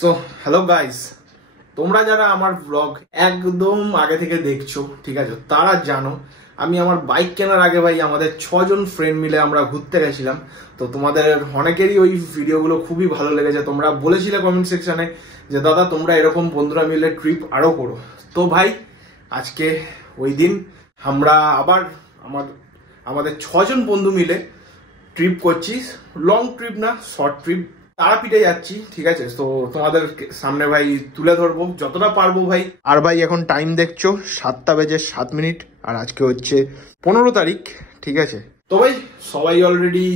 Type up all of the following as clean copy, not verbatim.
So hello guys, তোমরা যারা আমার ব্লগ একদম আগে থেকে দেখছো, ঠিক আছে, তারা জানো আমি আমার বাইক কেনার আগে ভাই আমাদের 6 জন ফ্রেন্ড মিলে আমরা ঘুরতে গেছিলাম। তো তোমাদের অনেকেরই ওই ভিডিওগুলো খুবই ভালো লেগেছে। তোমরা বলেছিলে কমেন্ট সেকশনে যে দাদা তোমরা এরকম বন্ধুরা মিলে ট্রিপ আরো করো। তো ভাই আজকে ওই দিন আমরা আবার আমাদের 6 জন বন্ধু মিলে ট্রিপ করছি। লং ট্রিপ না, শর্ট ট্রিপ। তারাপীঠে যাচ্ছি, ঠিক আছে। তো তোমাদের সামনে ভাই তুলে ধরবো যতটা পারবো ভাই। আর ভাই এখন টাইম দেখছো 7:07 আর আজকে হচ্ছে 15 তারিখ, ঠিক আছে। তো ভাই সবাই অলরেডি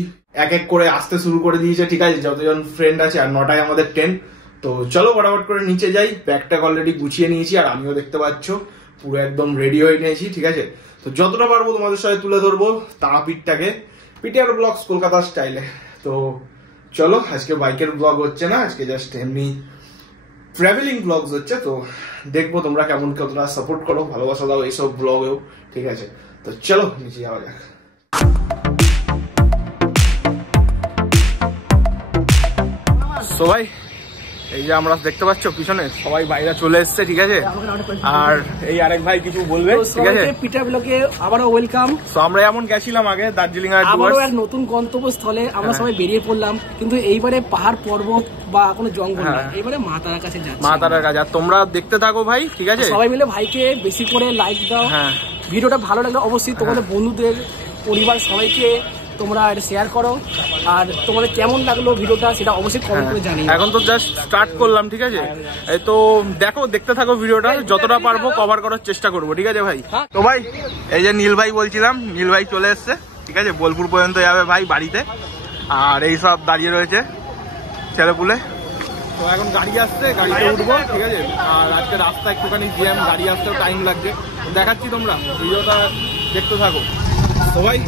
এক এক করে আসতে শুরু করে দিয়েছে, ঠিক আছে, যতজন ফ্রেন্ড আছে। আর 9টায় আমাদের ট্রেন। তো চলো ফটাফট করে নিচে যাই। ব্যাগটা অলরেডি গুছিয়ে নিয়েছি আর আমিও দেখতে পাচ্ছ পুরো একদম রেডি হয়ে নিয়েছি, ঠিক আছে। তো যতটা পারবো তোমাদের সাথে তুলে ধরবো তারাপীঠটাকে পিটিআর ব্লগস কলকাতা স্টাইলে। তো চলো, আজকে বাইকের ব্লগ হচ্ছে না, আজকে জাস্ট এমনি ট্রাভেলিং ব্লগস হচ্ছে। তো দেখবো তোমরা কেমন কতটা সাপোর্ট করো, ভালোবাসা দাও এইসব ব্লগেও, ঠিক আছে। তো চলো নিচে যাওয়া যাক। সবাই এই যে আমরা দেখতে পাচ্ছ পিছনে সবাই বাইরে চলে এসছে, ঠিক আছে। আর এই আরেক ভাই কিছু বলবে, ঠিক আছে। পিটিআর ব্লগে আবারও ওয়েলকাম। তো আমরা এমন গেছিলাম আগে দার্জিলিং এর আবারও এক নতুন গন্তব্যস্থলে আমরা সবাই বেরিয়ে পড়লাম, কিন্তু এইবারে পাহাড় পর্বত বা কোনো জঙ্গল না, এইবারে মা তারার কাছে যাচ্ছি। মা তারার কাছে। আর তোমরা দেখতে থাকো ভাই, ঠিক আছে। সবাই মিলে ভাইকে বেশি করে লাইক দাও। ভিডিওটা ভালো লাগলে অবশ্যই তোমাদের বন্ধুদের, পরিবার সবাইকে তোমরা এটা শেয়ার করো। আর তোমাদের কেমন লাগলো ভিডিওটা সেটা অবশ্যই কমেন্ট করে জানিও। এখন তো জাস্ট স্টার্ট করলাম, ঠিক আছে। এই তো দেখতে থাকো ভিডিওটা, যতটা পারবো কভার করার চেষ্টা করবো, ঠিক আছে ভাই। তো ভাই এই যে নীল ভাই বলছিলাম, নীল ভাই চলে এসছে, ঠিক আছে। বোলপুর পর্যন্ত যাবে ভাই বাড়িতে। আর এই সব দাঁড়িয়ে রয়েছে ছেলেপুলে। তো এখন গাড়ি আসছে, গাড়িতে উঠবো, ঠিক আছে। আর আজকে রাস্তা একটুখানি জ্যাম, গাড়ি আসতেও টাইম লাগবে। দেখাচ্ছি, তোমরা ভিডিওটা দেখতে থাকো। সবাই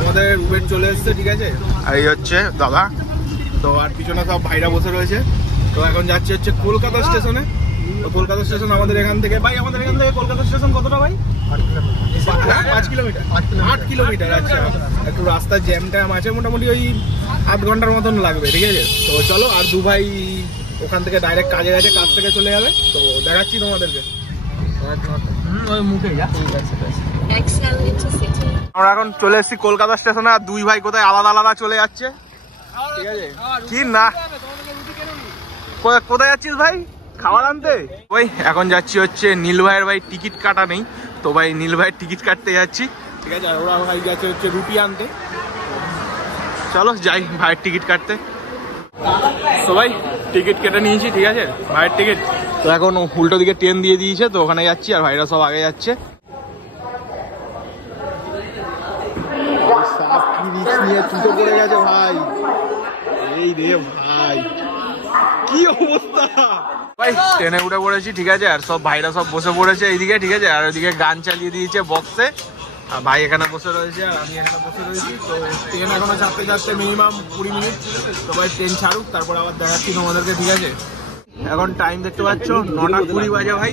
আমাদের উবের চলে এসছে, ঠিক আছে। আর এই হচ্ছে দাদা। তো আর পিছনে সব ভাইরা বসে রয়েছে। তো এখন যাচ্ছি হচ্ছে কলকাতা স্টেশনে। তো কলকাতা স্টেশন আমাদের এখান থেকে কলকাতা স্টেশন কতটা ভাই? 5 কিলোমিটার। 8 কিলোমিটার। আচ্ছা, একটু রাস্তার জ্যাম ট্যাম আছে, মোটামুটি ওই 8 ঘন্টার মতন লাগবে, ঠিক আছে। তো চলো, আর দু ভাই ওখান থেকে ডাইরেক্ট কাজে গেছে, কাজ থেকে চলে যাবে। তো দেখাচ্ছি তোমাদেরকে। আমরা এখন চলে এসেছি কলকাতা স্টেশনে। আর দুই ভাই কোথায় আলাদা আলাদা চলে যাচ্ছে, ঠিক আছে। কি না, কোথায় যাচ্ছিস ভাই? খাবার আনতে? ওই এখন যাচ্ছি হচ্ছে নীল ভাইয়ের ভাই টিকিট কাটা নেই, তো ভাই নীল ভাইয়ের টিকিট কাটতে যাচ্ছি, ঠিক আছে। আর ওরা ভাই যাচ্ছে হচ্ছে রুটি আনতে। চলো যাই ভাইয়ের টিকিট কাটতে। সবাই টিকিট কেটে নিয়েছি, ঠিক আছে, ভাইয়ের টিকিট। তো এখন উল্টো দিকে ট্রেন দিয়ে দিয়েছে, তো ওখানে যাচ্ছি। আর ভাইরা সব আগে যাচ্ছে। পড়ে গেছে ভাই, এই রে ভাই কি অবস্থা ভাই। ট্রেনে উঠে পড়েছি, ঠিক আছে। আর সব ভাইরা সব বসে পড়েছে এইদিকে, ঠিক আছে। আর ওইদিকে গান চালিয়ে দিয়েছে বক্সে। আর ভাই এখানে বসে রয়েছে আর আমি এখানে বসে রয়েছি। তো ট্রেন এখনো চাপতে মিনিমাম 20 মিনিট। তো ভাই ট্রেন ছাড়ুক, তারপর আবার দেখাচ্ছি তোমাদেরকে, ঠিক আছে। এখন টাইম দেখতে পাচ্ছ 9:20 বাজে ভাই।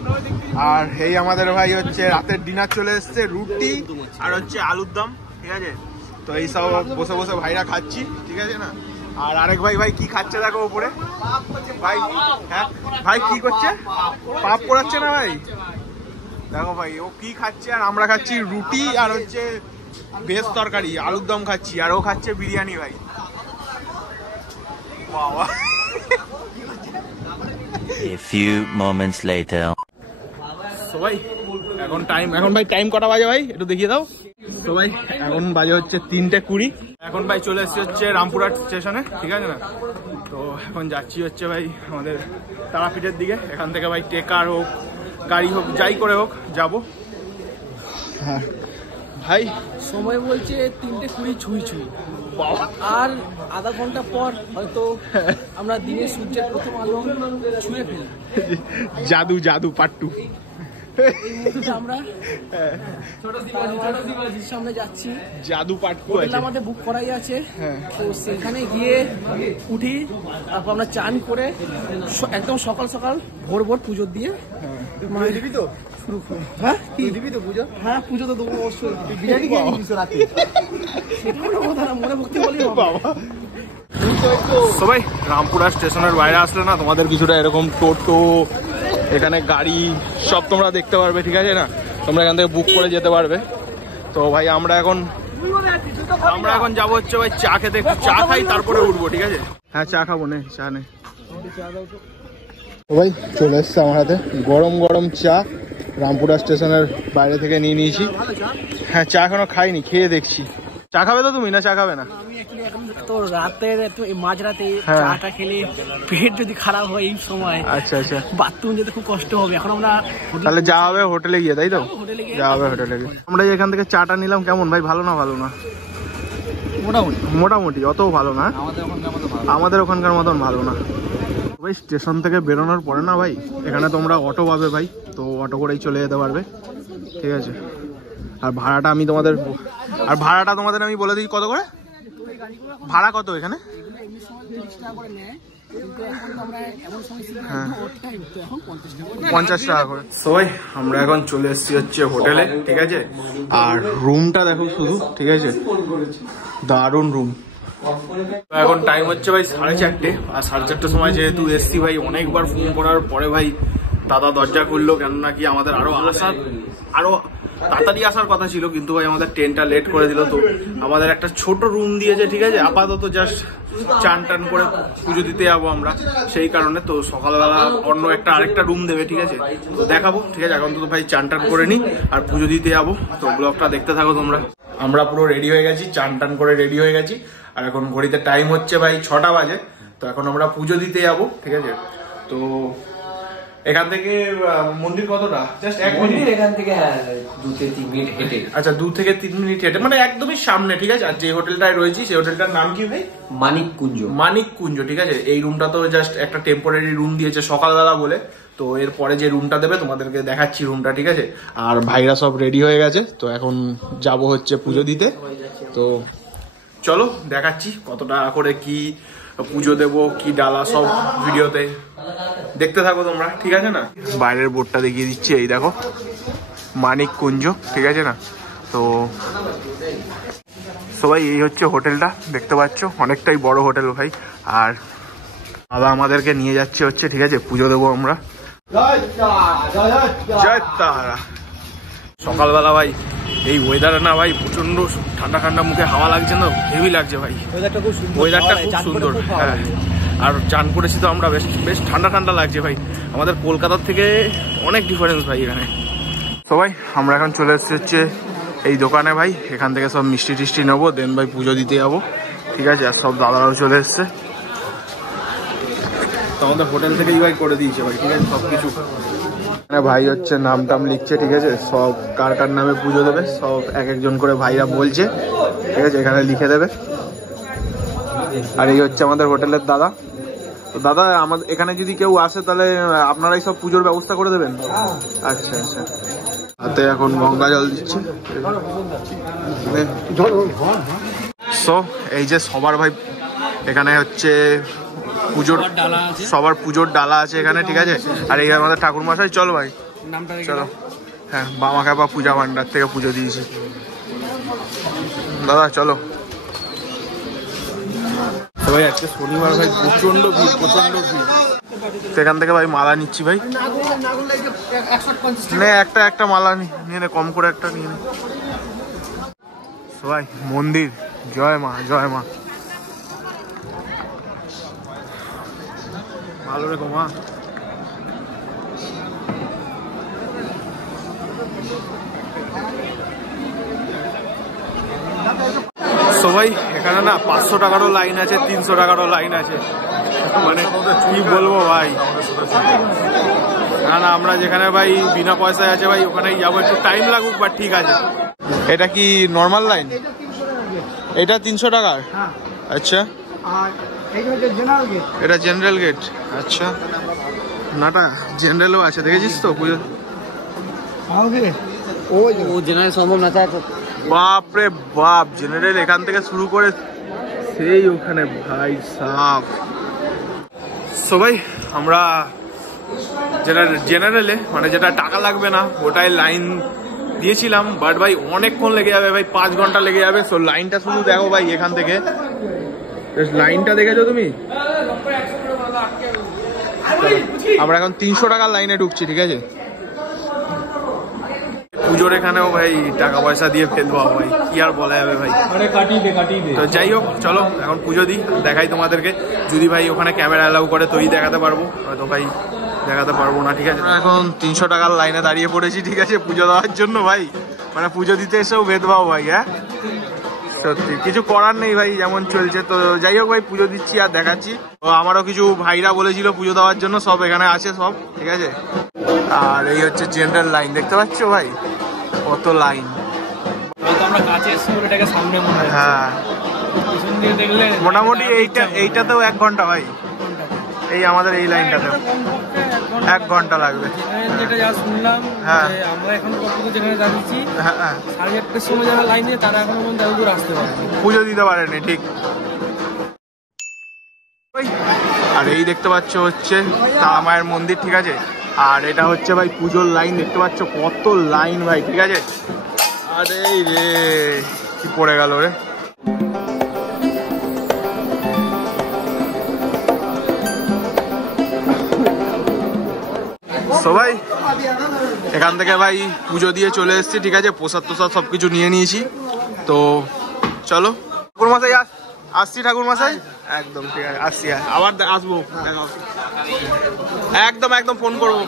আর এই আমাদের ভাই হচ্ছে রাতের ডিনার চলে এসছে, রুটি আর হচ্ছে আলুর দম, ঠিক আছে। তো এই সব বসে বসে ভাইরা খাচ্ছি, ঠিক আছে না। আর আরেক ভাই কি খাচ্ছে দেখো উপরে ভাই। হ্যাঁ ভাই কি করছে? পাপ করাচ্ছে না ভাই, দেখো ভাই ও কি খাচ্ছে। আর আমরা খাচ্ছি রুটি আর হচ্ছে ভেজ তরকারি, আলুর দম খাচ্ছি। আর ও খাচ্ছে বিরিয়ানি ভাই। বাবা। A few moments later. সবাই এখন ভাই টাইম কটা বাজে ভাই একটু দেখিয়ে দাও। তো ভাই এখন বাজে হচ্ছে 3:20। এখন ভাই চলে এসেছি হচ্ছে রামপুরহাট স্টেশনে, ঠিক আছে না। তো এখন যাচ্ছি হচ্ছে ভাই আমাদের তারাপীঠের দিকে। এখান থেকে ভাই টেকার হোক, গাড়ি হোক, যাই করে হোক যাবো। হ্যাঁ ভাই সময় বলছে 3:20 ছুঁই। আর আধা ঘন্টা পর হয়তো আমরা দিনের সূর্যের প্রথম আলো ছুঁয়ে ফেলি। জাদু পার্ট 2। আমরা সামনে যাচ্ছি, জাদু পার্ট 2 আছে আমাদের বুক করাই আছে। তো সেখানে গিয়ে উঠি, তারপর আমরা চান করে একদম সকাল সকাল ভোর পুজো দিয়ে দিবি তো শুরু। হ্যাঁ কি দিবি তো পুজো? হ্যাঁ পুজো তো দেবো অবশ্যই। বিরিয়ানি খেয়ে রাতে, সেটা কথা না, মনে ভক্তি বলি বাবা। সবাই রামপুরা স্টেশনের বাইরে আসলে না তোমাদের কিছুটা এরকম টোটো, এখানে গাড়ি সব তোমরা দেখতে পারবে, ঠিক আছে না? তোমরা এখান থেকে বুক করে যেতে পারবে। তো ভাই আমরা এখন যাবো হচ্ছে ভাই চা খেতে, একটু চা খাই তারপরে উঠবো, ঠিক আছে? হ্যাঁ চা খাবো, নে চা নে। ভাই চলে এসছে আমার হাতে গরম গরম চা, রামপুরা স্টেশনের বাইরে থেকে নিয়ে নিয়েছি। হ্যাঁ চা এখনো খাইনি, খেয়ে দেখছি। চা খাবে তো তুমি, না চা খাবে না? আমি অ্যাকচুয়ালি এখন তো রাতের মাঝরাতে চাটা খেলে পেট যদি খারাপ হয় এই সময়, আচ্ছা আচ্ছা, বাথরুম যেতে খুব কষ্ট হবে। এখন আমরা তাহলে যা হবে হোটেলে গিয়ে, তাই তো? যা হবে হোটেলে গিয়ে। আমরা এখান থেকে চাটা নিলাম, কেমন ভাই, ভালো না? ভালো না? মোটামুটি, অতও ভালো না। আমাদের ওখানকার মতন ভালো না ভাই। স্টেশন থেকে বেরোনোর পরে না ভাই, এখানে তোমরা অটো পাবে ভাই, তো অটো করেই চলে যেতে পারবে, ঠিক আছে? আর ভাড়াটা তোমাদের আমি বলে দিই কত করে ভাড়া, কত এখানে? হ্যাঁ 50 টাকা করে। সবাই আমরা এখন চলে এসেছি হচ্ছে হোটেলে, ঠিক আছে? আর রুমটা দেখো শুধু, ঠিক আছে? দারুণ রুম। এখন টাইম হচ্ছে ভাই 4:30, আর 4:30টার সময় যেহেতু এসছি ভাই, অনেকবার ফোন করার পরে ভাই দাদা দরজা খুললো, কেননা কি আমাদের আরো তাড়াতাড়ি আসার কথা ছিল, কিন্তু ভাই আমাদের ট্রেনটা লেট করে দিল। তো আমাদের একটা ছোট রুম দিয়েছে, ঠিক আছে? আপাতত জাস্ট চান টান করে পুজো দিতে যাবো আমরা, সেই কারণে। তো সকালবেলা অন্য আরেকটা রুম দেবে, ঠিক আছে? তো দেখাবো, ঠিক আছে? এখন তো ভাই চান টান করে নিই আর পুজো দিতে যাবো। তো ব্লগটা দেখতে থাকো তোমরা। আমরা পুরো রেডি হয়ে গেছি, চান টান করে রেডি হয়ে গেছি, আর এখন ঘড়িতে টাইম হচ্ছে ভাই 6টা বাজে। তো এখন আমরা পুজো দিতে যাবো, ঠিক আছে? তো এখান থেকে মন্দির কতটা? জাস্ট 1 মিনিট এখান থেকে 2 থেকে 3 মিনিট হেঁটে। আচ্ছা 2 থেকে 3 মিনিট হেঁটে, মানে একদমই সামনে, ঠিক আছে? আর যে হোটেলটায় রয়েছি সেই হোটেলটার নাম কি ভাই? মানিক কুঞ্জ, ঠিক আছে? এই রুমটা তো জাস্ট একটা টেম্পোরারি রুম দিয়েছে সকালবেলা বলে। তো এরপরে যে রুমটা দেবে তোমাদেরকে দেখাচ্ছি রুমটা, ঠিক আছে? আর ভাইরা সব রেডি হয়ে গেছে, তো এখন যাব হচ্ছে পুজো দিতে। তো চলো দেখাচ্ছি কতটা করে কি পুজো দেবো, কি ডালা, সব ভিডিওতে দেখতে থাকো তোমরা, ঠিক আছে না? বাইরের বোর্ডটা দেখিয়ে দিচ্ছি, এই দেখো মানিক কুঞ্জ, ঠিক আছে না? তো সবাই এই হচ্ছে হোটেলটা, দেখতে পাচ্ছ অনেকটাই বড় হোটেল ভাই। আর দাদা আমাদেরকে নিয়ে যাচ্ছে হচ্ছে, ঠিক আছে? পুজো দেবো আমরা। জয় তারা। সকালবেলা ভাই এই ওয়েদারে না ভাই প্রচন্ড ঠান্ডা ঠান্ডা, মুখে হাওয়া লাগছে না, হেভি লাগছে ভাই। ওয়েদারটা খুব সুন্দর, হ্যাঁ। আর চান করেছি তো আমরা, বেশ ঠান্ডা ঠান্ডা লাগছে ভাই। আমাদের কলকাতার থেকে অনেক ডিফারেন্স ভাই এখানে। সবাই আমরা এখন চলে এসেছি হচ্ছে এই দোকানে ভাই, এখান থেকে সব মিষ্টি টিষ্টি নেবো, দেন ভাই পুজো দিতে যাবো, ঠিক আছে? আর সব দাদারাও চলে এসছে, তো আমাদের হোটেল থেকেই ভাই করে দিয়েছে ভাই, ঠিক আছে? সব কিছু ভাই হচ্ছে নাম টাম লিখছে, ঠিক আছে? সব কার কার নামে পুজো দেবে সব এক একজন করে ভাইরা বলছে, ঠিক আছে? এখানে লিখে দেবে। আর এই হচ্ছে আমাদের হোটেলের দাদা। তো দাদা আমাদের এখানে যদি কেউ আসে তাহলে আপনারাই সব পুজোর ব্যবস্থা করে দেবেন? আচ্ছা আচ্ছা। হাতে এখন গঙ্গা জল দিচ্ছে। সো এই যে সবার ভাই এখানে হচ্ছে সবার পুজোর ডালা আছে এখানে, ঠিক আছে? আর এই আমাদের ঠাকুর মশাই, চলো ভাই চলো। হ্যাঁ বামাখ্যাপা পূজা ভান্ডার থেকে পুজো দিয়েছি দাদা, চলো। সবাই আজকে শনিবার ভাই, প্রচন্ড ভিড়, প্রচন্ড ভিড়। সেখান থেকে ভাই মালা নিচ্ছি ভাই, একটা মালা নিয়ে নে, কম করে একটা নিয়ে নে। সবাই মন্দির, জয় মা জয় মা। ভালো রেখো মা। সবাই এখানে না 500 টাকারও লাইন আছে, 300 টাকারও লাইন আছে, মানে কি বলবো ভাই। না আমরা যেখানে ভাই বিনা পয়সায় আছে ভাই ওখানেই যাবো, একটু টাইম লাগুক বাট ঠিক আছে। এটা কি নর্মাল লাইন? এটা 300 টাকার? আচ্ছা। এটা জেনারেল গেট, আচ্ছা। নাটা জেনারেলও আছে, দেখেছিস তো পুজো? বাপরে বাপ, জেনারেল এখান থেকে শুরু করে সেই ওখানে ভাই সাপ। সবাই আমরা জেনারেলে মানে যেটা টাকা লাগবে না ওটাই লাইন দিয়েছিলাম, বাট ভাই অনেকক্ষণ লেগে যাবে ভাই, 5 ঘন্টা লেগে যাবে। সো লাইনটা শুধু দেখো ভাই, এখান থেকে লাইনটা দেখেছো তুমি? আমরা এখন 300 টাকার লাইনে ঢুকছি, ঠিক আছে। পুজোর এখানেও ভাই টাকা পয়সা দিয়ে ফেলবো ভাই, কি আর বলা যাবে ভাই, কাটিয়ে দে। তো যাই হোক, চলো এখন পুজো দিই, দেখাই তোমাদেরকে। যদি ভাই ওখানে ক্যামেরা অ্যালাউ করে তোই দেখাতে পারবো, হয়তো ভাই দেখাতে পারবো না, ঠিক আছে। এখন 300 টাকার লাইনে দাঁড়িয়ে পড়েছি, ঠিক আছে, পুজো দেওয়ার জন্য ভাই। মানে পুজো দিতে এসেও ভেদভাব ভাই, হ্যাঁ সত্যি কিছু করার নেই ভাই, যেমন চলছে। তো যাই হোক ভাই, পুজো দিচ্ছি আর দেখাচ্ছি। তো আমারও কিছু ভাইরা বলেছিল পুজো দেওয়ার জন্য, সব এখানে আছে সব, ঠিক আছে। আর এই হচ্ছে জেনারেল লাইন, দেখতে পাচ্ছ ভাই কত লাইন। আমরা কাছে এসে এটাকে সামনে মনে হয়, হ্যাঁ মোটামুটি এইটাতেও 1 ঘন্টা ভাই, এই আমাদের এই লাইনটাতে 1 ঘন্টা লাগবে। যেটা যা শুনলাম, হ্যাঁ আমরা এখন যেখানে দাঁড়িয়েছি 8:30টার সময় যারা লাইন দিয়ে তারা এখনো পর্যন্ত এত দূর আসতে পারেনি, পুজো দিতে পারেনি, ঠিক। আর এই দেখতে পাচ্ছ হচ্ছে তারা মায়ের মন্দির, ঠিক আছে। আর এটা হচ্ছে ভাই পুজোর লাইন, দেখতে পাচ্ছ কত লাইন ভাই, ঠিক আছে। আরে রে কি পড়ে গেল রে। সবাই এখান থেকে ভাই পুজো দিয়ে চলে এসেছি, ঠিক আছে। প্রসাদ তোসাদ সবকিছু নিয়ে নিয়েছি। তো চলো ঠাকুর মশাই, আসছি ঠাকুর মশাই, একদম ঠিক আছে, আসছি, আবার আসবো, একদম ফোন করবো।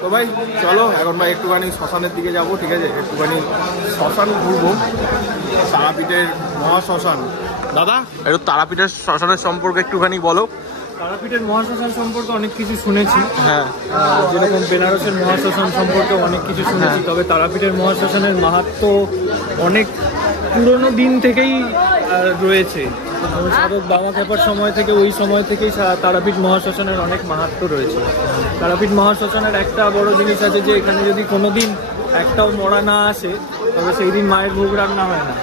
তো ভাই চলো এখন ভাই একটুখানি শ্মশানের দিকে যাবো, ঠিক আছে। একটুখানি শ্মশান ঘুরবো, তারাপীঠের মহাশ্মশান। দাদা একটু তারাপীঠের শ্মশানের সম্পর্কে একটুখানি বলো। তারাপীঠের মহাশ্মশান সম্পর্কে অনেক কিছু শুনেছি, হ্যাঁ, যেরকম বেনারসের মহাশ্মশান সম্পর্কে অনেক কিছু শুনেছি, তবে তারাপীঠের মহাশ্মশানের মাহাত্ম্য অনেক পুরনো দিন থেকেই রয়েছে। সাধক বামাখ্যাপার সময় থেকে, ওই সময় থেকেই তারাপীঠ মহাশ্মশানের অনেক মাহাত্ম্য রয়েছে। তারাপীঠ মহাশ্মশানের একটা বড় জিনিস আছে যে এখানে যদি কোনোদিন একটাও মরা না আসে, তবে সেই দিন মায়ের ভোগ রান্না হয় না।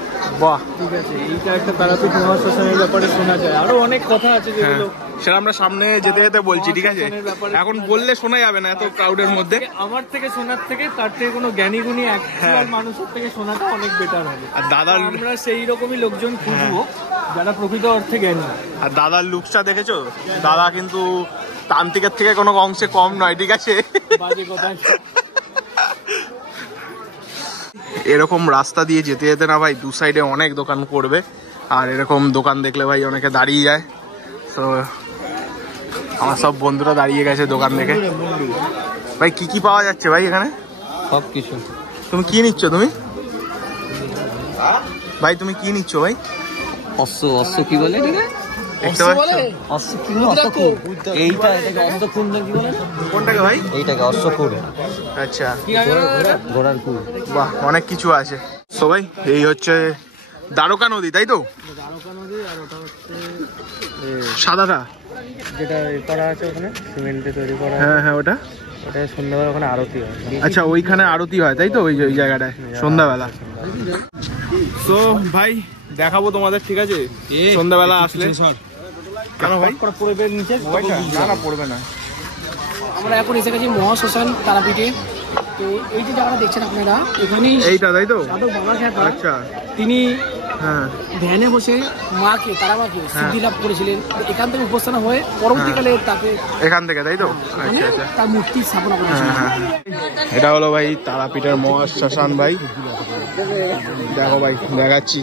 বাহ, ঠিক আছে, এইটা একটা তারাপীঠ মহাশ্মশানের ব্যাপারে শোনা যায়। আরো অনেক কথা আছে যেগুলো সেটা আমরা সামনে যেতে যেতে বলছি, ঠিক আছে। এখন বললে শোনা যাবে না এত ক্রাউডের মধ্যে। আমার থেকে শোনার থেকে, তার থেকে কোনো জ্ঞানী গুণী অ্যাকচুয়াল মানুষের থেকে শোনাটা অনেক বেটার হবে। আর দাদার, আমরা সেই রকমই লোকজন খুঁজবো যারা প্রকৃত অর্থে জ্ঞানী। আর দাদার লুকসটা দেখেছো, দাদা কিন্তু তান্ত্রিকের থেকে কোনো অংশে কম নয়, ঠিক আছে। বাজে কথা। এরকম রাস্তা দিয়ে যেতে যেতে না ভাই, দু সাইডে অনেক দোকান করবে, আর এরকম দোকান দেখলে ভাই অনেকে দাঁড়িয়ে যায়। তো আমার সব বন্ধুরা দাঁড়িয়ে গেছে দোকান দেখে। ভাই কি কি পাওয়া যাচ্ছে ভাই এখানে? সব কিছু। তুমি কি নিচ্ছ তুমি ভাই, তুমি কি নিচ্ছ ভাই? অশ্ব কি বলে? দেখতে পাচ্ছ এইটা, এটাকে অশ্বকুর কি বলে? কোনটাকে ভাই? এইটাকে অশ্বকুর। আচ্ছা, ঘোড়ার কুর। বাহ, অনেক কিছু আছে। সবাই এই হচ্ছে দ্বারকা নদী, তাই তো? দ্বারকা নদী, আর ওটা হচ্ছে সাদাটা যেটা করা আছে ওখানে সিমেন্টে তৈরি করা। হ্যাঁ ওটা সন্ধ্যাবেলা ওখানে আরতি হয়। আচ্ছা, ওইখানে আরতি হয়, তাই তো? ওই জায়গাটায় সন্ধ্যাবেলা। তো ভাই দেখাবো তোমাদের, ঠিক আছে, সন্ধ্যাবেলা আসলে। কেন ভাই পড়বে নিচে? না পড়বে না। আমরা এখন এসে গেছি মহাশ্মশান তারাপীঠে। তো এই যে জায়গাটা দেখছেন আপনারা, এখানেই এইটা, তাই তো? সাধক বামাখ্যাপা, আচ্ছা, তিনি হ্যাঁ ধ্যানে বসে মাকে, তারামাকে সিদ্ধি লাভ করেছিলেন। এখান থেকে উপস্থাপনা হয়ে পরবর্তীকালে তাকে এখান থেকে, তাই তো? আচ্ছা আচ্ছা, তার মূর্তি স্থাপনা করেছিলেন। এটা হলো ভাই তারাপীঠের মহাশ্মশান ভাই। দেখো ভাই, দেখাচ্ছি।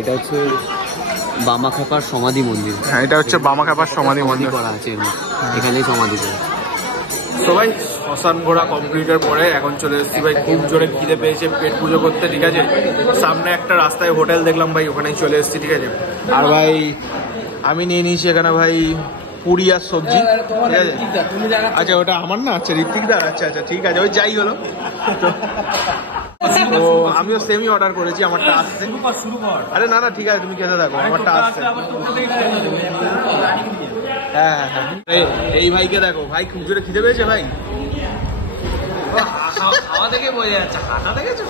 এটা হচ্ছে বামাখ্যাপার সমাধি মন্দির। হ্যাঁ, এটা হচ্ছে বামাখ্যাপার সমাধি মন্দির করা আছে, এখানেই সমাধি করা। তো ভাই শ্মশান ঘোরা কমপ্লিটের পরে এখন চলে এসেছি ভাই, খুব জোরে খিদে পেয়েছে পেট পুজো করতে, ঠিক আছে। সামনে একটা রাস্তায় হোটেল দেখলাম ভাই, ওখানেই চলে এসেছি, ঠিক আছে। আর ভাই আমি নিয়ে নিয়েছি এখানে ভাই পুরি আর সবজি, ঠিক আছে। আচ্ছা, ওটা আমার না? আচ্ছা, ঋত্বিকদার। আচ্ছা আচ্ছা, ঠিক আছে, ওই যাই হলো। তো আমিও সেমই অর্ডার করেছি, আমারটা আসছে। আরে না না, ঠিক আছে, তুমি খেতে থাকো, আমারটা আসছে। হ্যাঁ হ্যাঁ, এই ভাইকে দেখো ভাই, খুব জোরে খিদে পেয়েছে ভাই। হাওয়া দেখে বোঝা যাচ্ছে, হাঁটা দেখেছো?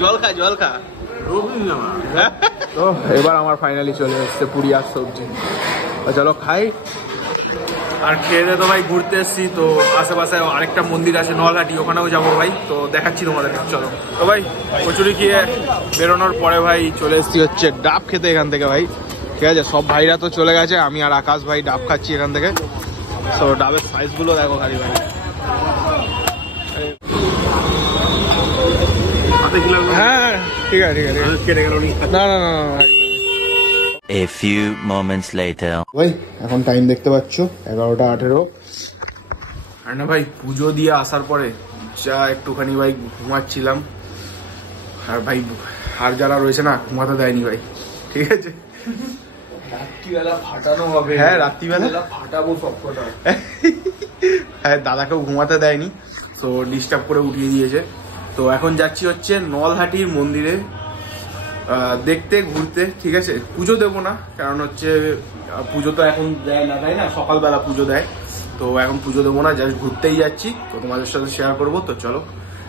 জল খা জল খা। তো এবার আমার ফাইনালি চলে এসছে পুরি আর সবজি। চলো খাই। আর খেয়ে দিয়ে তো ভাই ঘুরতে এসছি, তো আশেপাশে আরেকটা মন্দির আছে নলহাটি, ওখানেও যাবো ভাই, তো দেখাচ্ছি তোমাদের। চলো তো ভাই, কচুরি খেয়ে বেরোনোর পরে ভাই চলে এসছি হচ্ছে ডাব খেতে এখান থেকে ভাই। ঠিক আছে, সব ভাইরা তো চলে গেছে, আমি আর আকাশ ভাই ডাব খাচ্ছি এখান থেকে। তো ডাবের সাইজগুলো দেখো খালি ভাই। হ্যাঁ ঠিক আছে ঠিক আছে, না না না। A few moments later. ভাই এখন টাইম দেখতে পাচ্ছ 11:18। আর না ভাই, পুজো দিয়ে আসার পরে যা একটুখানি ভাই ঘুমাচ্ছিলাম, আর ভাই আর যারা রয়েছে না ঘুমাতে দেয়নি ভাই। ঠিক আছে, রাত্রিবেলা ফাটানো হবে। হ্যাঁ রাত্রিবেলা ফাটাবো সবকটা। হ্যাঁ দাদাকেও ঘুমাতে দেয়নি, তো ডিস্টার্ব করে উঠিয়ে দিয়েছে। তো এখন যাচ্ছি হচ্ছে নলহাটির মন্দিরে দেখতে ঘুরতে। ঠিক আছে, পুজো দেবো না, কারণ হচ্ছে পুজো তো এখন দেয় না, তাই না? সকালবেলা পুজো দেয়, তো এখন পুজো দেবো না, জাস্ট ঘুরতেই যাচ্ছি। তো তোমাদের সাথে শেয়ার করবো, তো চলো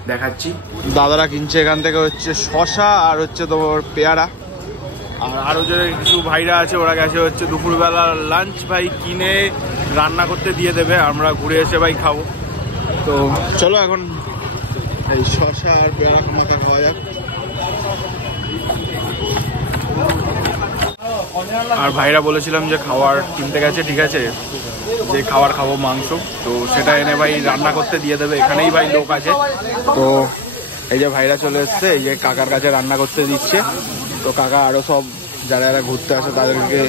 দেখাচ্ছি। দাদারা কিনছে এখান থেকে হচ্ছে শশা আর হচ্ছে তোমার পেয়ারা, আর আরো যে কিছু ভাইরা আছে ওরা গেছে হচ্ছে দুপুরবেলা লাঞ্চ ভাই কিনে রান্না করতে দিয়ে দেবে, আমরা ঘুরে এসে ভাই খাবো। তো চলো এখন এই শশা আর পেয়ারা মাথা খাওয়া যাক। আর ভাইরা বলেছিলাম যে খাবার কিনতে গেছে, ঠিক আছে, যে খাবার খাবো মাংস, তো সেটা এনে ভাই রান্না করতে দিয়ে দেবে, এখানেই ভাই লোক আছে। তো এই যে ভাইরা চলে এসছে, এই যে কাকার কাছে রান্না করতে দিচ্ছে। তো কাকা আরো সব যারা যারা ঘুরতে আসে তাদেরকে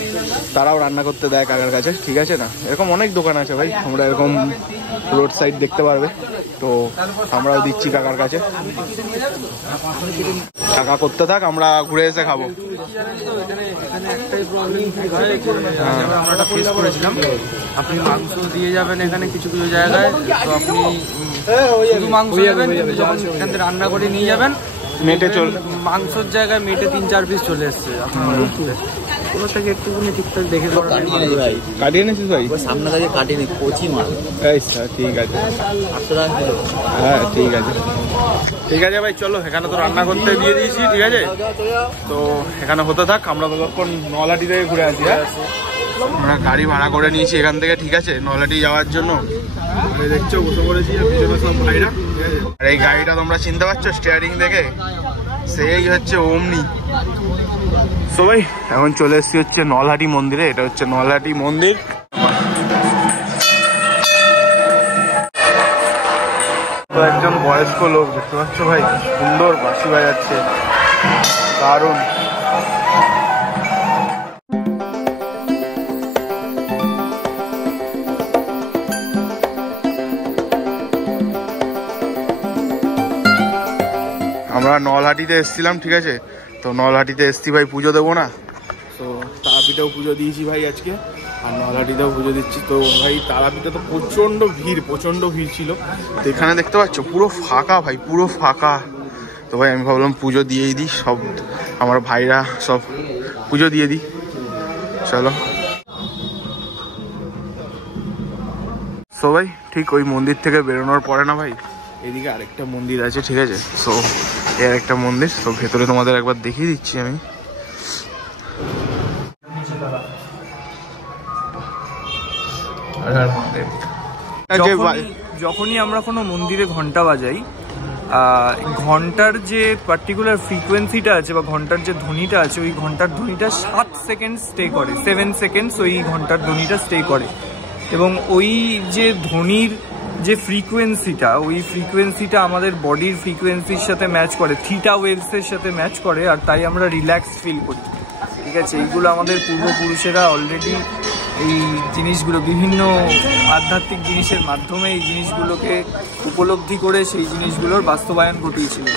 তারাও রান্না করতে দেয় কাকার কাছে। ঠিক আছে না, এরকম অনেক দোকান আছে ভাই, আমরা এরকম রোড সাইড দেখতে পারবে। তো আমরাও দিচ্ছি কাকার কাছে, কাকা করতে থাক, আমরা ঘুরে এসে খাবো। আমরা একটা ফেস করেছিলাম, আপনি মাংস দিয়ে যাবেন এখানে কিছু কিছু জায়গায়, তো আপনি শুধু মাংস দেবেন, যখন এখান থেকে রান্না করে নিয়ে যাবেন মেটে মাংসর জায়গায় মেটে 3-4 পিস চলে এসছে। আপনার ওগুলো থেকে একটুখানি ঠিকঠাক দেখে কাটিয়ে নিয়েছিস ভাই? সামনে থেকে কাটিয়ে নি কচি মাল। ঠিক আছে, হ্যাঁ ঠিক আছে ঠিক আছে ভাই, চলো এখানে তো রান্না করতে দিয়ে দিয়েছি। ঠিক আছে, তো এখানে হতে থাক, আমরা ততক্ষণ নলহাটি থেকে ঘুরে আসি। হ্যাঁ, আমরা গাড়ি ভাড়া করে নিয়েছি এখান থেকে, ঠিক আছে, নলহাটি যাওয়ার জন্য। দেখছো বসে পড়েছি পিছনে সব ভাইরা। আর এই গাড়িটা তোমরা চিনতে পারছো স্টিয়ারিং দেখে, সেই হচ্ছে ওমনি। সবাই এখন চলে এসেছি হচ্ছে নলহাটি মন্দিরে, এটা হচ্ছে নলহাটি মন্দির। তো একজন বয়স্ক লোক দেখতে পাচ্ছ ভাই, সুন্দর বাঁশি বাজাচ্ছে, দারুণ। আমরা নলহাটিতে এসেছিলাম, ঠিক আছে, তো নলহাটিতে এসছি ভাই পুজো দেবো না, তো তারাপীঠেও পুজো দিয়েছি ভাই আজকে, আর নলহাটিতেও পুজো দিচ্ছি। তো ভাই তারাপীঠে তো প্রচণ্ড ভিড় ছিল, তো এখানে দেখতে পাচ্ছ পুরো ফাঁকা ভাই, পুরো ফাঁকা। তো ভাই আমি ভাবলাম পুজো দিয়েই দিই, সব আমার ভাইরা সব পুজো দিয়ে দিই। চলো সবাই, ঠিক ওই মন্দির থেকে বেরোনোর পরে না ভাই এদিকে আরেকটা মন্দির আছে, ঠিক আছে, সো এর একটা মন্দির, তো ভেতরে তোমাদের একবার দেখিয়ে দিচ্ছি আমি। যখনই আমরা কোনো মন্দিরে ঘন্টা বাজাই, ঘন্টার যে পার্টিকুলার ফ্রিকোয়েন্সিটা আছে বা ঘন্টার যে ধ্বনিটা আছে, ওই ঘন্টার ধ্বনিটা 7 সেকেন্ড স্টে করে, 7 সেকেন্ডস ওই ঘন্টার ধ্বনিটা স্টে করে। এবং ওই যে ধ্বনির যে ফ্রিকোয়েন্সিটা, ওই ফ্রিকোয়েন্সিটা আমাদের বডির ফ্রিকোয়েন্সির সাথে ম্যাচ করে, থিটা ওয়েভসের সাথে ম্যাচ করে, আর তাই আমরা রিল্যাক্স ফিল করি। ঠিক আছে, এইগুলো আমাদের পূর্বপুরুষেরা অলরেডি এই জিনিসগুলো বিভিন্ন আধ্যাত্মিক জিনিসের মাধ্যমে এই জিনিসগুলোকে উপলব্ধি করে সেই জিনিসগুলোর বাস্তবায়ন ঘটিয়েছিল।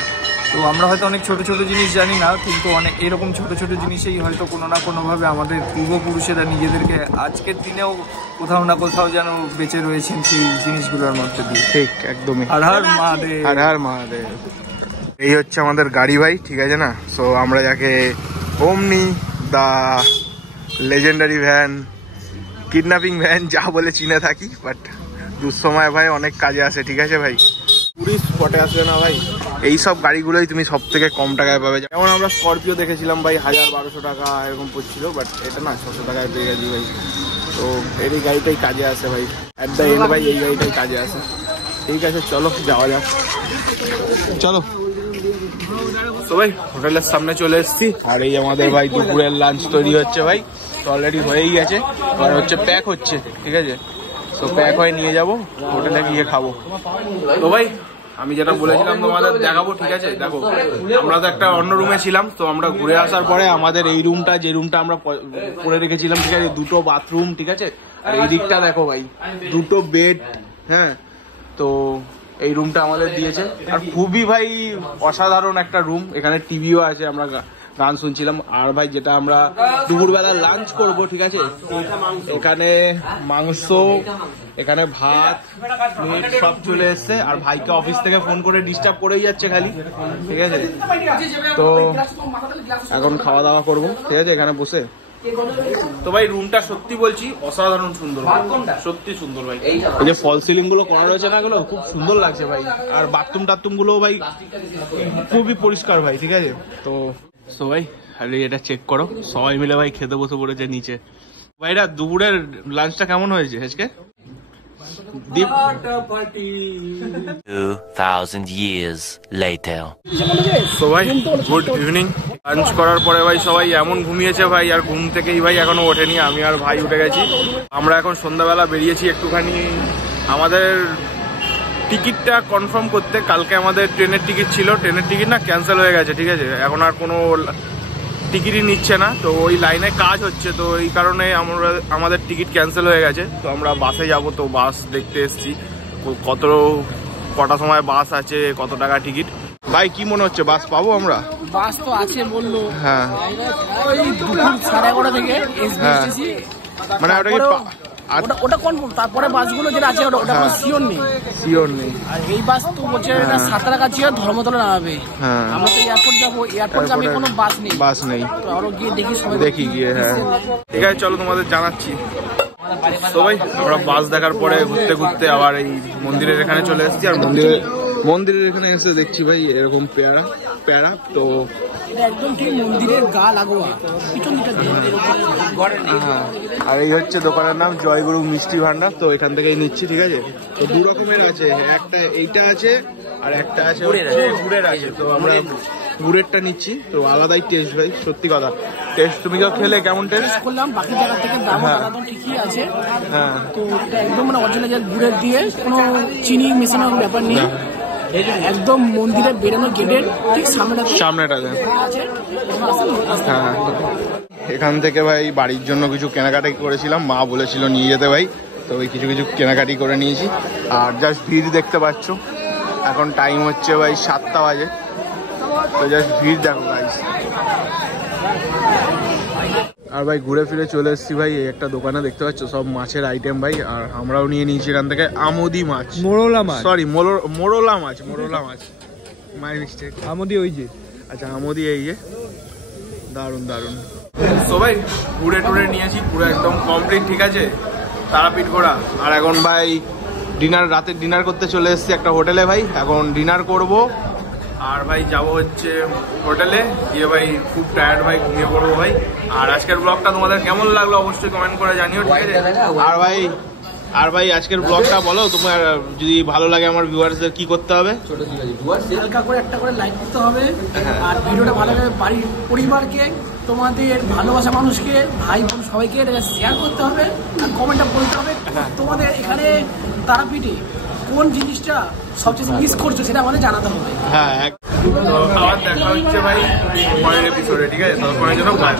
তো আমরা হয়তো অনেক ছোট ছোট জিনিস জানি না, কিন্তু অনেক এরকম ছোট ছোট জিনিসেই হয়তো কোনো না কোনোভাবে আমাদের পূর্বপুরুষেরা নিজেদেরকে আজকের দিনেও কোথাও না কোথাও যেন বেঁচে রয়েছেন সেই জিনিসগুলোর মধ্যে দিয়ে। ঠিক, একদমই। হর হর মহাদেব, হর হর মহাদেব। এই হচ্ছে আমাদের গাড়ি ভাই, ঠিক আছে না, সো আমরা যাকে ওমনি দা লেজেন্ডারি ভ্যান, কিডন্যাপিং ভ্যান যা বলে চিনে থাকি, বাট দুঃসময় ভাই অনেক কাজে আসে। ঠিক আছে ভাই, টুরিস্ট স্পটে আসলে না ভাই এইসব গাড়িগুলোই তুমি সব থেকে কম টাকায় পাবে। যেমন আমরা স্করপিও দেখেছিলাম ভাই 1000-1200 টাকা এরকম পড়ছিল, বাট এটা না 600 টাকায় পেয়ে গেছি ভাই। তো এই গাড়িটাই কাজে আসে ভাই, অ্যাট দ্য এন্ড ভাই এই গাড়িটাই কাজে আসে। ঠিক আছে চলো যাওয়া যাক, চলো। তো ভাই হোটেলের সামনে চলে এসেছি, আর এই আমাদের ভাই দুপুরের লাঞ্চ তৈরি হচ্ছে ভাই। তো অলরেডি হয়েই গেছে, আর হচ্ছে প্যাক হচ্ছে, ঠিক আছে। তো প্যাক হয়ে নিয়ে যাব হোটেলে গিয়ে খাবো। তো ভাই আমি যেটা বলেছিলাম তোমাদের দেখাবো, ঠিক আছে। দেখো আমরা তো একটা অন্য রুমে ছিলাম, তো আমরা ঘুরে আসার পরে আমাদের এই রুমটা, যে রুমটা আমরা করে রেখেছিলাম, ঠিক আছে, 2টো বাথরুম, ঠিক আছে। আর এই দিকটা দেখো ভাই 2টো বেড, হ্যাঁ। তো এই রুমটা আমাদের দিয়েছে, আর খুবই ভাই অসাধারণ একটা রুম। এখানে টিভিও আছে, আমরা গান শুনছিলাম। আর ভাই যেটা আমরা দুপুরবেলা লাঞ্চ করব, ঠিক আছে, এখানে মাংস, এখানে ভাত, প্লেট সব চলে এসছে। আর ভাইকে অফিস থেকে ফোন করে ডিস্টার্ব করেই যাচ্ছে খালি, ঠিক আছে। তো এখন খাওয়া দাওয়া করবো, ঠিক আছে, এখানে বসে। তো ভাই রুমটা সত্যি বলছি অসাধারণ সুন্দর, সত্যি সুন্দর ভাই। এই যে ফল সিলিং গুলো করা রয়েছে না, এগুলো খুব সুন্দর লাগছে ভাই। আর বাথরুম টাথরুম গুলো ভাই খুবই পরিষ্কার ভাই, ঠিক আছে। তো ভাই খালি এটা চেক করো, সবাই মিলে ভাই খেতে বসে পড়েছে নিচে। ভাইরা দুপুরের লাঞ্চটা কেমন হয়েছে আজকে? 2000 years later. তো ভাই গুড ইভিনিং। লাঞ্চ করার পরে ভাই সবাই এমন ঘুমিয়েছে ভাই, আর ঘুম থেকেই ভাই এখনো ওঠেনি। আমি আর ভাই উঠে গেছি। আমরা এখন সন্ধ্যাবেলা বেরিয়েছি একটুখানি আমাদের টিকিটটা কনফার্ম করতে। কালকে আমাদের ট্রেনের টিকিট ছিল, ট্রেনের টিকিট না ক্যান্সেল হয়ে গেছে, ঠিক আছে। এখন আর কোনো টিকিটই নিচ্ছে না, তো ওই লাইনে কাজ হচ্ছে, তো এই কারণে আমাদের টিকিট ক্যান্সেল হয়ে গেছে। তো আমরা বাসে যাব, তো বাস দেখতে এসেছি কটা সময় বাস আছে, কত টাকা টিকিট। ভাই কি মনে হচ্ছে বাস পাবো আমরা? বাস তো আছে বললো, হ্যাঁ ওই 11:30 থেকে এসবিএসটিসি, মানে ওটা কি ওটা কনফার্ম। তারপরে বাসগুলো যেটা আছে ওটা কোনো সিওর নেই। আর এই বাস তো বলছে এটা সাতটার কাছে ধর্মতলা নামাবে। আমরা তো এয়ারপোর্ট যাবো, এয়ারপোর্ট যাবে কোনো বাস নেই। তো আরো গিয়ে দেখি, সবাই দেখি গিয়ে। হ্যাঁ ঠিক আছে চলো তোমাদের জানাচ্ছি। তো ভাই আমরা বাস দেখার পরে ঘুরতে ঘুরতে আবার এই মন্দিরের এখানে চলে এসেছি। আর মন্দিরের এখানে এসে দেখছি ভাই এরকম প্যারা। তো একদম ঠিক মন্দিরের গা লাগোয়া পিছন দিকটা। আর এই হচ্ছে দোকানের নাম জয়গুরু মিষ্টি ভান্ডার। তো এখান থেকেই নিচ্ছি, ঠিক আছে। তো 2 রকমের আছে, একটা এইটা আছে আর একটা আছে গুড়ের আছে। তো আমরা গুড়েরটা নিচ্ছি, তো আলাদাই টেস্ট ভাই, সত্যি কথা। টেস্ট তুমি কেউ খেলে কেমন টেস্ট? করলাম বাকি জায়গা থেকে দাম একদম ঠিকই আছে। হ্যাঁ তো এটা একদম মানে অরিজিনাল গুড়ের দিয়ে, কোনো চিনি মেশানোর ব্যাপার নেই। একদম মন্দিরে বেরোনো গেটের ঠিক সামনেটা আছে। হ্যাঁ এখান থেকে ভাই বাড়ির জন্য কিছু কেনাকাটি করেছিলাম, মা বলেছিল নিয়ে যেতে ভাই। তো ওই কিছু কেনাকাটি করে নিয়েছি। আর জাস্ট ভিড় দেখতে পাচ্ছ, এখন টাইম হচ্ছে ভাই 7টা বাজে। তো জাস্ট ভিড় দেখো গাইস। আর ভাই ঘুরে ফিরে চলে এসেছি ভাই এই একটা দোকানে, দেখতে পাচ্ছ সব মাছের আইটেম ভাই। আর আমরাও নিয়ে নিয়েছি এখান থেকে আমোদি মাছ, মোরলা মাছ মাই মিস্টেক। আমোদি ওই যে, আচ্ছা আমোদি এই যে, দারুন। তো ভাই ঘুরে টুরে নিয়েছি পুরো একদম কমপ্লিট, ঠিক আছে, তারাপীঠ ঘোরা। আর এখন ভাই রাতের ডিনার করতে চলে এসেছি একটা হোটেলে ভাই। এখন ডিনার করব, আর ভাই যাবো হচ্ছে হোটেলে গিয়ে ভাই খুব টায়ার্ড ভাই, ঘুমিয়ে পড়বো ভাই। আর আজকের ব্লগটা তোমাদের কেমন লাগলো অবশ্যই কমেন্ট করে জানিও, ঠিক আছে। আর ভাই আজকের ব্লগটা বলো তোমার, যদি ভালো লাগে আমার ভিউয়ার্সদের কি করতে হবে? হালকা করে একটা করে লাইক দিতে হবে, আর ভিডিওটা ভালো লাগে বাড়ির পরিবারকে, তোমাদের ভালোবাসা মানুষকে, ভাই বোন সবাইকে শেয়ার করতে হবে। আর কমেন্টটা বলতে হবে তোমাদের এখানে তারাপীঠে কোন জিনিসটা সবচেয়ে মিস করছো, সেটা আমাদের জানাতে হবে। হ্যাঁ আবার দেখা হচ্ছে ভাই পরের এপিসোডে, ঠিক আছে। ততক্ষণের জন্য বাই।